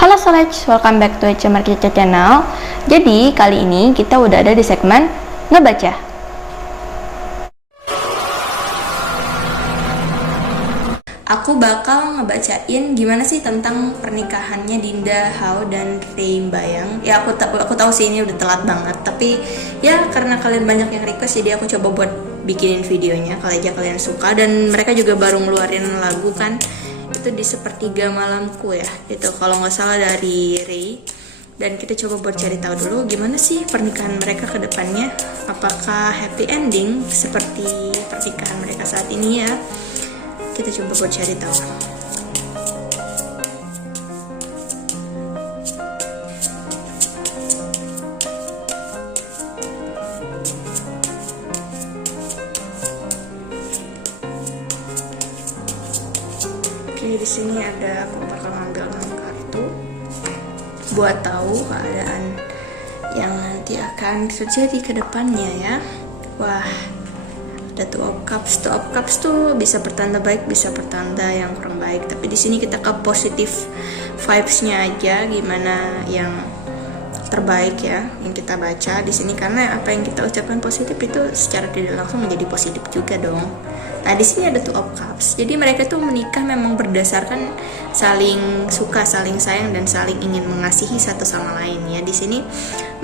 Halo Solej, welcome back to HMR Kita Channel. Jadi kali ini kita udah ada di segmen ngebaca. Aku bakal ngebacain gimana sih tentang pernikahannya Dinda Hao dan Ray Bayang. Ya aku tahu sih ini udah telat banget, tapi ya karena kalian banyak yang request jadi aku coba buat bikinin videonya. Kali aja kalian suka, dan mereka juga baru ngeluarin lagu kan. Itu di Sepertiga Malamku ya, itu kalau nggak salah dari Ray. Dan kita coba buat cari tahu dulu gimana sih pernikahan mereka ke depannya, apakah happy ending seperti pernikahan mereka saat ini ya. Kita coba buat cari tahu. Oke, di sini ada, aku bakal ngambil kartu buat tahu keadaan yang nanti akan terjadi ke depannya ya. Wah, ada Two of Cups. Two of Cups tuh bisa pertanda baik, bisa pertanda yang kurang baik. Tapi di sini kita ke positif vibes-nya aja, gimana yang terbaik ya yang kita baca di sini, karena apa yang kita ucapkan positif itu secara tidak langsung menjadi positif juga dong. Nah, di sini ada Two of Cups. Jadi mereka tuh menikah memang berdasarkan saling suka, saling sayang, dan saling ingin mengasihi satu sama lain ya di sini.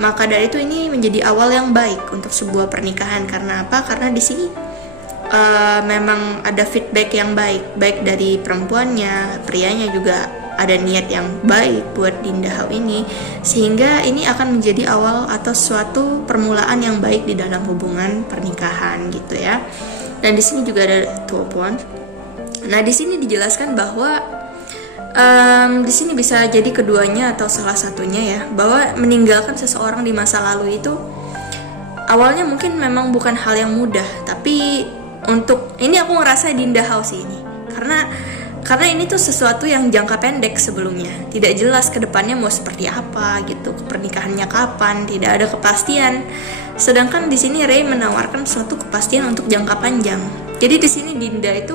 Maka dari itu ini menjadi awal yang baik untuk sebuah pernikahan. Karena apa? Karena di sini memang ada feedback yang baik dari perempuannya, prianya juga ada niat yang baik buat Dinda Hao ini, sehingga ini akan menjadi awal atau suatu permulaan yang baik di dalam hubungan pernikahan gitu ya. Dan di sini juga ada Two of Wands. Nah, di sini dijelaskan bahwa di sini bisa jadi keduanya atau salah satunya ya, bahwa meninggalkan seseorang di masa lalu itu awalnya mungkin memang bukan hal yang mudah, tapi untuk ini aku ngerasa Dinda Hao sih ini, karena ini tuh sesuatu yang jangka pendek sebelumnya, tidak jelas ke depannya mau seperti apa gitu, pernikahannya kapan, tidak ada kepastian. Sedangkan di sini Ray menawarkan suatu kepastian untuk jangka panjang. Jadi di sini Dinda itu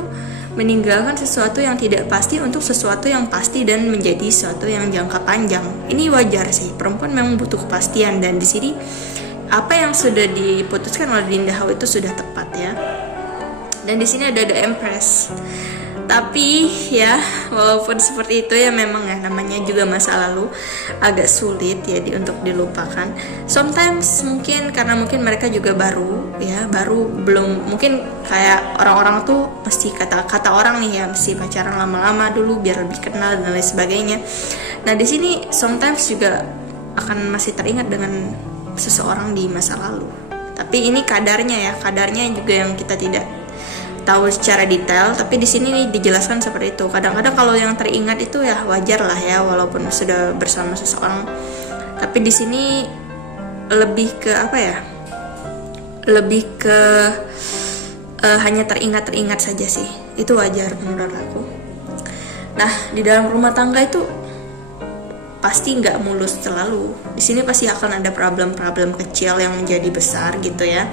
meninggalkan sesuatu yang tidak pasti untuk sesuatu yang pasti dan menjadi sesuatu yang jangka panjang. Ini wajar sih, perempuan memang butuh kepastian, dan di sini apa yang sudah diputuskan oleh Dinda Hao itu sudah tepat ya. Dan di sini ada The Empress. Tapi ya walaupun seperti itu ya, memang ya namanya juga masa lalu agak sulit ya untuk dilupakan. Sometimes karena mungkin mereka juga baru belum, mungkin kayak orang-orang tuh mesti kata orang nih ya, mesti pacaran lama-lama dulu biar lebih kenal dan lain sebagainya. Nah, di sini sometimes juga akan masih teringat dengan seseorang di masa lalu. Tapi ini kadarnya juga yang kita tidak tahu secara detail, tapi di sini dijelaskan seperti itu. Kadang-kadang kalau yang teringat itu ya wajar lah ya, walaupun sudah bersama seseorang. Tapi di sini lebih ke apa ya? Lebih ke hanya teringat saja sih. Itu wajar menurut aku. Nah, di dalam rumah tangga itu pasti nggak mulus selalu. Di sini pasti akan ada problem-problem kecil yang menjadi besar gitu ya.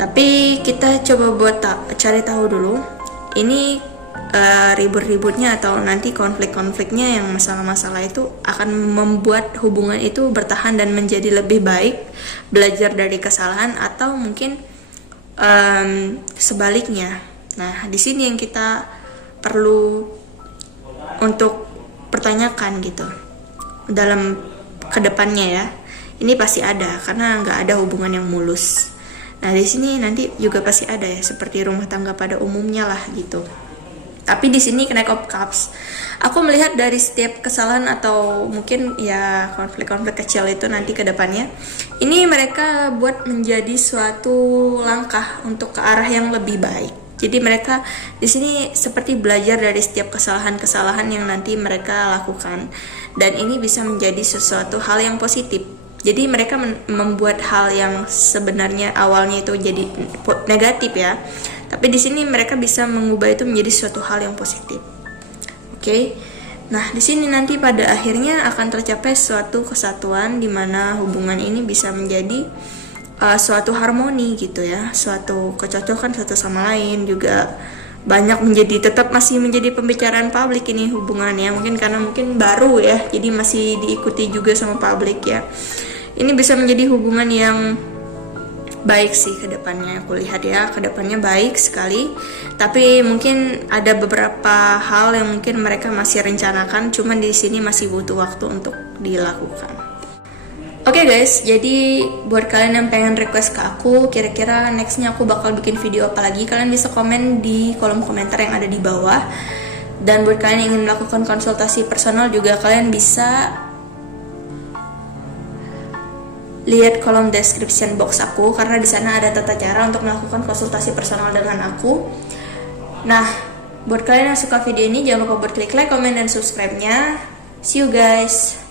Tapi kita coba buat cari tahu dulu ini ribut-ributnya atau nanti konflik-konfliknya, yang masalah-masalah itu akan membuat hubungan itu bertahan dan menjadi lebih baik, belajar dari kesalahan, atau mungkin sebaliknya. Nah, di sini yang kita perlu untuk pertanyakan gitu dalam kedepannya ya. Ini pasti ada, karena nggak ada hubungan yang mulus. Nah, di sini nanti juga pasti ada ya, seperti rumah tangga pada umumnya lah gitu. Tapi di sini Knight of Cups, aku melihat dari setiap kesalahan atau mungkin ya konflik-konflik kecil itu nanti ke depannya, ini mereka buat menjadi suatu langkah untuk ke arah yang lebih baik. Jadi mereka di sini seperti belajar dari setiap kesalahan-kesalahan yang nanti mereka lakukan, dan ini bisa menjadi sesuatu hal yang positif. Jadi mereka membuat hal yang sebenarnya awalnya itu jadi negatif ya, tapi di sini mereka bisa mengubah itu menjadi suatu hal yang positif. Oke. Nah, di sini nanti pada akhirnya akan tercapai suatu kesatuan di mana hubungan ini bisa menjadi suatu harmoni gitu ya, suatu kecocokan satu sama lain, juga banyak tetap masih menjadi pembicaraan publik ini hubungannya, mungkin karena baru ya, jadi masih diikuti juga sama publik ya. Ini bisa menjadi hubungan yang baik sih ke depannya, aku lihat ya ke depannya baik sekali. Tapi mungkin ada beberapa hal yang mungkin mereka masih rencanakan, cuman di sini masih butuh waktu untuk dilakukan. Oke guys, jadi buat kalian yang pengen request ke aku, kira-kira nextnya aku bakal bikin video apa lagi, kalian bisa komen di kolom komentar yang ada di bawah. Dan buat kalian yang ingin melakukan konsultasi personal juga, kalian bisa lihat kolom description box aku, karena di sana ada tata cara untuk melakukan konsultasi personal dengan aku. Nah, buat kalian yang suka video ini, jangan lupa buat klik like, comment, dan subscribe-nya. See you guys.